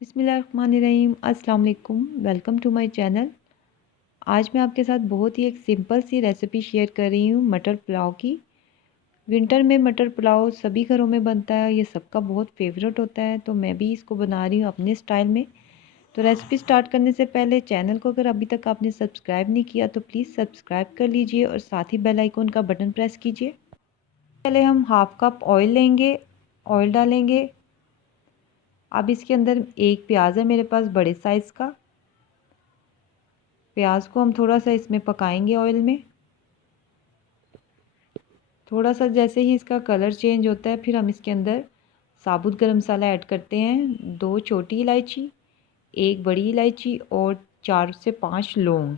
बिस्मिल्लाहिर्रहमानिर्रहीम। अस्सलाम वालेकुम। Welcome to my channel. आज मैं आपके साथ बहुत ही एक सिंपल सी रेसिपी शेयर कर रही हूँ मटर पुलाव की। विंटर में मटर पुलाव सभी घरों में बनता है, ये सबका बहुत फेवरेट होता है, तो मैं भी इसको बना रही हूँ अपने स्टाइल में। तो रेसिपी स्टार्ट करने से पहले चैनल को अगर अभी तक आपने सब्सक्राइब नहीं किया तो प्लीज़ सब्सक्राइब कर लीजिए और साथ ही बेल आइकन का बटन प्रेस कीजिए। पहले हम हाफ कप ऑयल लेंगे, ऑयल डालेंगे। अब इसके अंदर एक प्याज है मेरे पास बड़े साइज़ का। प्याज को हम थोड़ा सा इसमें पकाएंगे ऑयल में। थोड़ा सा जैसे ही इसका कलर चेंज होता है फिर हम इसके अंदर साबुत गरम मसाला ऐड करते हैं। 2 छोटी इलायची, 1 बड़ी इलायची और 4 से 5 लौंग।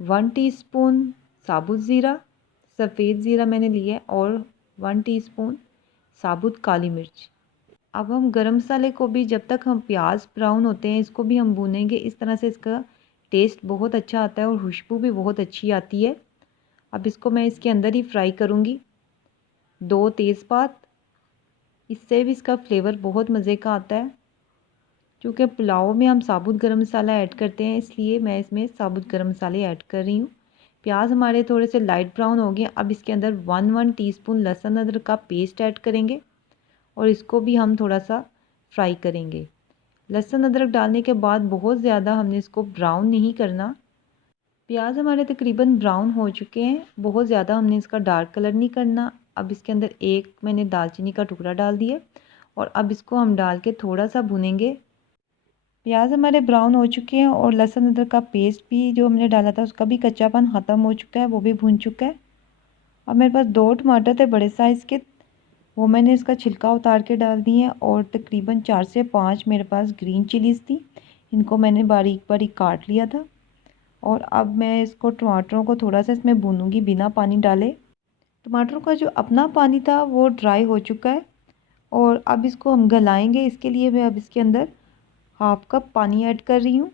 1 टीस्पून साबुत ज़ीरा, सफ़ेद ज़ीरा मैंने लिया है, और 1 टीस्पून साबुत काली मिर्च। अब हम गरम मसाले को भी जब तक हम प्याज ब्राउन होते हैं इसको भी हम भूनेंगे। इस तरह से इसका टेस्ट बहुत अच्छा आता है और खुशबू भी बहुत अच्छी आती है। अब इसको मैं इसके अंदर ही फ्राई करूँगी। 2 तेज़पात, इससे भी इसका फ्लेवर बहुत मज़े का आता है। क्योंकि पुलाव में हम साबुत गरम मसाला ऐड करते हैं इसलिए मैं इसमें साबुत गरम मसाले ऐड कर रही हूँ। प्याज हमारे थोड़े से लाइट ब्राउन हो गए। अब इसके अंदर 1 टीस्पून लहसुन अदरक का पेस्ट ऐड करेंगे और इसको भी हम थोड़ा सा फ्राई करेंगे। लहसुन अदरक डालने के बाद बहुत ज़्यादा हमने इसको ब्राउन नहीं करना। प्याज हमारे तकरीबन ब्राउन हो चुके हैं, बहुत ज़्यादा हमने इसका डार्क कलर नहीं करना। अब इसके अंदर एक मैंने दालचीनी का टुकड़ा डाल दिया और अब इसको हम डाल के थोड़ा सा भुनेंगे। प्याज हमारे ब्राउन हो चुके हैं और लहसुन अदरक का पेस्ट भी जो हमने डाला था उसका भी कच्चापन ख़त्म हो चुका है, वो भी भुन चुका है। अब मेरे पास 2 टमाटर थे बड़े साइज़ के, वो मैंने इसका छिलका उतार के डाल दिए हैं। और तकरीबन 4 से 5 मेरे पास ग्रीन चिलीज़ थी, इनको मैंने बारीक बारीक काट लिया था। और अब मैं इसको टमाटरों को थोड़ा सा इसमें भूनूंगी बिना पानी डाले। टमाटरों का जो अपना पानी था वो ड्राई हो चुका है और अब इसको हम गलाएंगे। इसके लिए मैं अब इसके अंदर हाफ कप पानी ऐड कर रही हूँ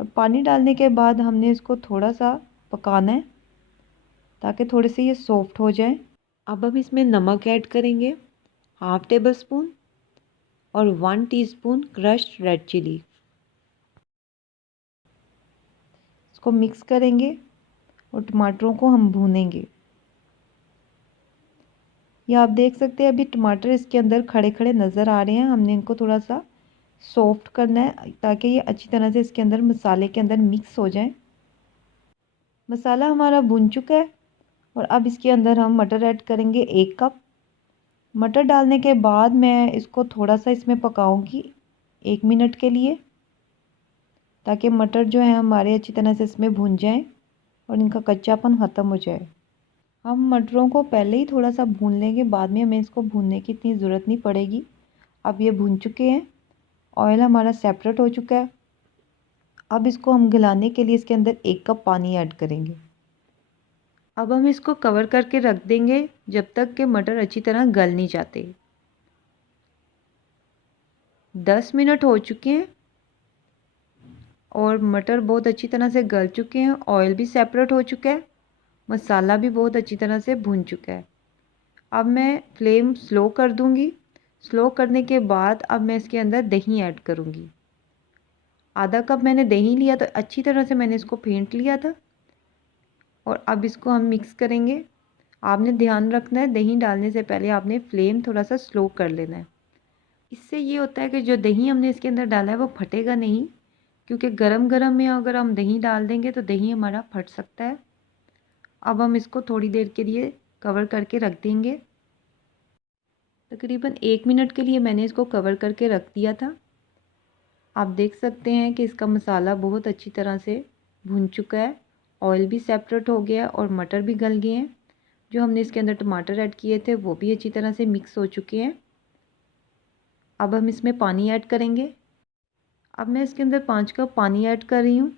और पानी डालने के बाद हमने इसको थोड़ा सा पकाना है ताकि थोड़े से ये सॉफ्ट हो जाए। अब हम इसमें नमक ऐड करेंगे, हाफ टेबल स्पून, और 1 टीस्पून क्रश्ड रेड चिली। इसको मिक्स करेंगे और टमाटरों को हम भूनेंगे। ये आप देख सकते हैं अभी टमाटर इसके अंदर खड़े खड़े नज़र आ रहे हैं। हमने इनको थोड़ा सा सॉफ्ट करना है ताकि ये अच्छी तरह से इसके अंदर मसाले के अंदर मिक्स हो जाए। मसाला हमारा भुन चुका है और अब इसके अंदर हम मटर ऐड करेंगे 1 कप। मटर डालने के बाद मैं इसको थोड़ा सा इसमें पकाऊंगी 1 मिनट के लिए, ताकि मटर जो है हमारे अच्छी तरह से इसमें भुन जाएं और इनका कच्चापन ख़त्म हो जाए। हम मटरों को पहले ही थोड़ा सा भून लेंगे, बाद में हमें इसको भूनने की इतनी ज़रूरत नहीं पड़ेगी। अब ये भून चुके हैं, ऑयल हमारा सेपरेट हो चुका है। अब इसको हम गलाने के लिए इसके अंदर 1 कप पानी ऐड करेंगे। अब हम इसको कवर करके रख देंगे जब तक कि मटर अच्छी तरह गल नहीं जाते। 10 मिनट हो चुके हैं और मटर बहुत अच्छी तरह से गल चुके हैं, ऑयल भी सेपरेट हो चुका है, मसाला भी बहुत अच्छी तरह से भुन चुका है। अब मैं फ्लेम स्लो कर दूंगी। स्लो करने के बाद अब मैं इसके अंदर दही ऐड करूंगी। आधा कप मैंने दही लिया, तो अच्छी तरह से मैंने इसको फेंट लिया था और अब इसको हम मिक्स करेंगे। आपने ध्यान रखना है दही डालने से पहले आपने फ्लेम थोड़ा सा स्लो कर लेना है। इससे ये होता है कि जो दही हमने इसके अंदर डाला है वो फटेगा नहीं, क्योंकि गरम गरम में अगर हम दही डाल देंगे तो दही हमारा फट सकता है। अब हम इसको थोड़ी देर के लिए कवर करके रख देंगे। तकरीबन 1 मिनट के लिए मैंने इसको कवर करके रख दिया था। आप देख सकते हैं कि इसका मसाला बहुत अच्छी तरह से भुन चुका है, ऑयल भी सेपरेट हो गया और मटर भी गल गए हैं। जो हमने इसके अंदर टमाटर ऐड किए थे वो भी अच्छी तरह से मिक्स हो चुके हैं। अब हम इसमें पानी ऐड करेंगे। अब मैं इसके अंदर 5 कप पानी ऐड कर रही हूँ।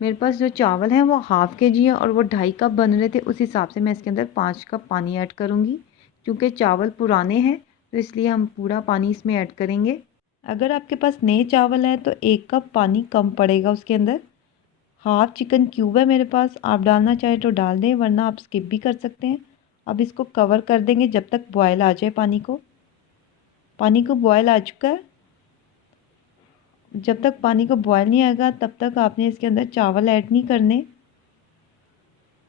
मेरे पास जो चावल हैं वो हाफ़ केजी है और वो 2.5 कप बन रहे थे, उस हिसाब से मैं इसके अंदर 5 कप पानी ऐड करूँगी। क्योंकि चावल पुराने हैं तो इसलिए हम पूरा पानी इसमें ऐड करेंगे। अगर आपके पास नए चावल हैं तो 1 कप पानी कम पड़ेगा उसके अंदर। हाफ़ चिकन क्यूब है मेरे पास, आप डालना चाहे तो डाल दें, वरना आप स्किप भी कर सकते हैं। अब इसको कवर कर देंगे जब तक बॉयल आ जाए पानी को बॉयल आ चुका है। जब तक पानी को बॉयल नहीं आएगा तब तक आपने इसके अंदर चावल ऐड नहीं करने।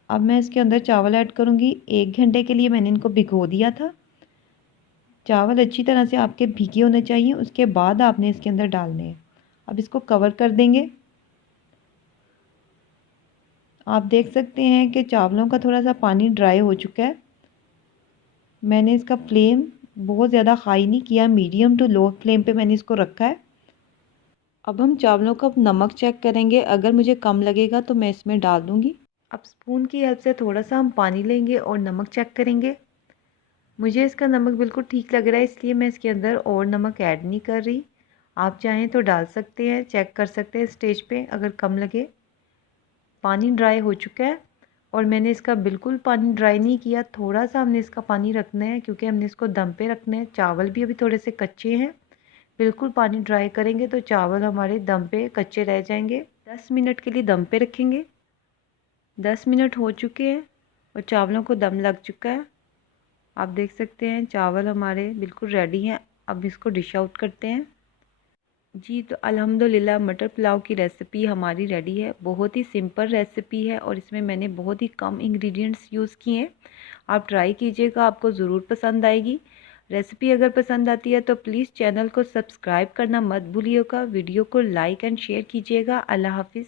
अब मैं इसके अंदर चावल ऐड करूँगी। 1 घंटे के लिए मैंने इनको भिगो दिया था। चावल अच्छी तरह से आपके भीगे होने चाहिए, उसके बाद आपने इसके अंदर डालने हैं। अब इसको कवर कर देंगे। आप देख सकते हैं कि चावलों का थोड़ा सा पानी ड्राई हो चुका है। मैंने इसका फ्लेम बहुत ज़्यादा हाई नहीं किया, मीडियम टू लो फ्लेम पे मैंने इसको रखा है। अब हम चावलों का नमक चेक करेंगे, अगर मुझे कम लगेगा तो मैं इसमें डाल दूँगी। अब स्पून की हेल्प से थोड़ा सा हम पानी लेंगे और नमक चेक करेंगे। मुझे इसका नमक बिल्कुल ठीक लग रहा है, इसलिए मैं इसके अंदर और नमक ऐड नहीं कर रही। आप चाहें तो डाल सकते हैं, चेक कर सकते हैं स्टेज पे अगर कम लगे। पानी ड्राई हो चुका है और मैंने इसका बिल्कुल पानी ड्राई नहीं किया, थोड़ा सा हमने इसका पानी रखना है क्योंकि हमने इसको दम पे रखना है। चावल भी अभी थोड़े से कच्चे हैं, बिल्कुल पानी ड्राई करेंगे तो चावल हमारे दम पे कच्चे रह जाएंगे। 10 मिनट के लिए दम पे रखेंगे। 10 मिनट हो चुके हैं और चावलों को दम लग चुका है। आप देख सकते हैं चावल हमारे बिल्कुल रेडी हैं। अब इसको डिश आउट करते हैं। जी तो अल्हम्दुलिल्लाह मटर पुलाव की रेसिपी हमारी रेडी है। बहुत ही सिंपल रेसिपी है और इसमें मैंने बहुत ही कम इंग्रेडिएंट्स यूज़ किए हैं। आप ट्राई कीजिएगा, आपको ज़रूर पसंद आएगी। रेसिपी अगर पसंद आती है तो प्लीज़ चैनल को सब्सक्राइब करना मत भूलिएगा। वीडियो को लाइक एंड शेयर कीजिएगा। अल्लाह हाफिज़।